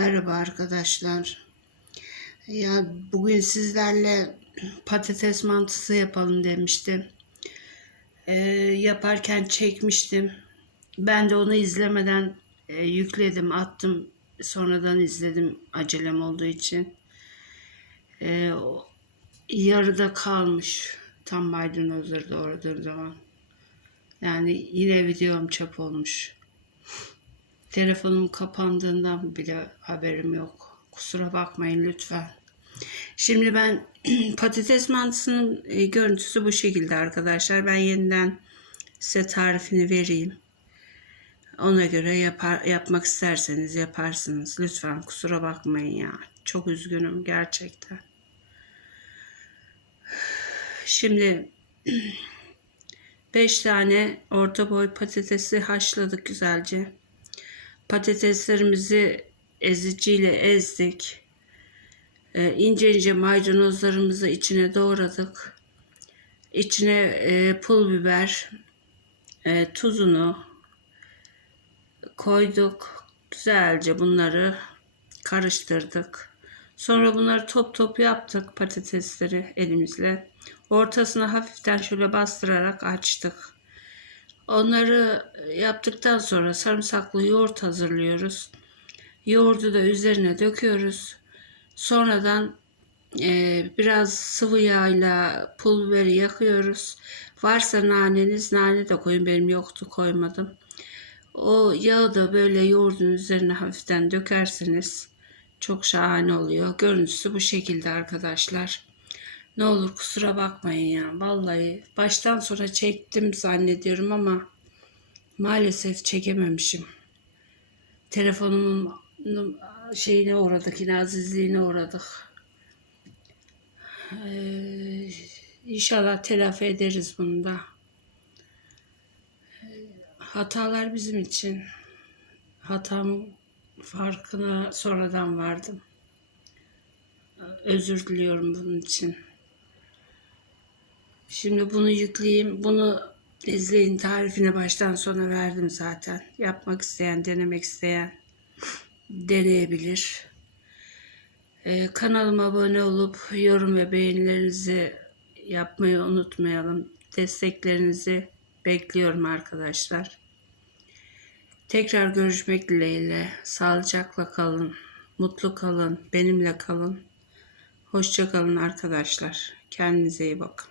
Merhaba arkadaşlar. Ya bugün sizlerle patates mantısı yapalım demiştim. Ee, yaparken çekmiştim. Ben de onu izlemeden e, yükledim, attım. Sonradan izledim acelem olduğu için. Ee, yarıda kalmış. Tam maydanozları doğradığım zaman. Yani yine videom çöp olmuş. Telefonum kapandığından bile haberim yok. Kusura bakmayın lütfen. Şimdi ben patates mantısının e, görüntüsü bu şekilde arkadaşlar. Ben yeniden size tarifini vereyim. Ona göre yapar, yapmak isterseniz yaparsınız. Lütfen kusura bakmayın ya. Çok üzgünüm gerçekten. Şimdi 5 tane orta boy patatesi haşladık güzelce. Patateslerimizi eziciyle ezdik. Ee, ince ince maydanozlarımızı içine doğradık. İçine e, pul biber, e, tuzunu koyduk. Güzelce bunları karıştırdık. Sonra bunları top top yaptık patatesleri elimizle. Ortasına hafiften şöyle bastırarak açtık. Onları yaptıktan sonra sarımsaklı yoğurt hazırlıyoruz. Yoğurdu da üzerine döküyoruz. Sonradan e, biraz sıvı yağla pul biberi yakıyoruz. Varsa naneniz nane de koyun. Benim yoktu koymadım. O yağı da böyle yoğurdun üzerine hafiften dökersiniz. Çok şahane oluyor. Görüntüsü bu şekilde arkadaşlar. Ne olur kusura bakmayın ya. Vallahi baştan sonra çektim zannediyorum ama maalesef çekememişim. Telefonumun şeyine uğradık, yine azizliğine uğradık. Ee, inşallah telafi ederiz bunu da. Hatalar bizim için. Hatamın farkına sonradan vardım. Özür diliyorum bunun için. Şimdi bunu yükleyeyim. Bunu izleyin. Tarifini baştan sona verdim zaten. Yapmak isteyen, denemek isteyen deneyebilir. Ee, kanalıma abone olup yorum ve beğenilerinizi yapmayı unutmayalım. Desteklerinizi bekliyorum arkadaşlar. Tekrar görüşmek dileğiyle. Sağlıcakla kalın. Mutlu kalın. Benimle kalın. Hoşça kalın arkadaşlar. Kendinize iyi bakın.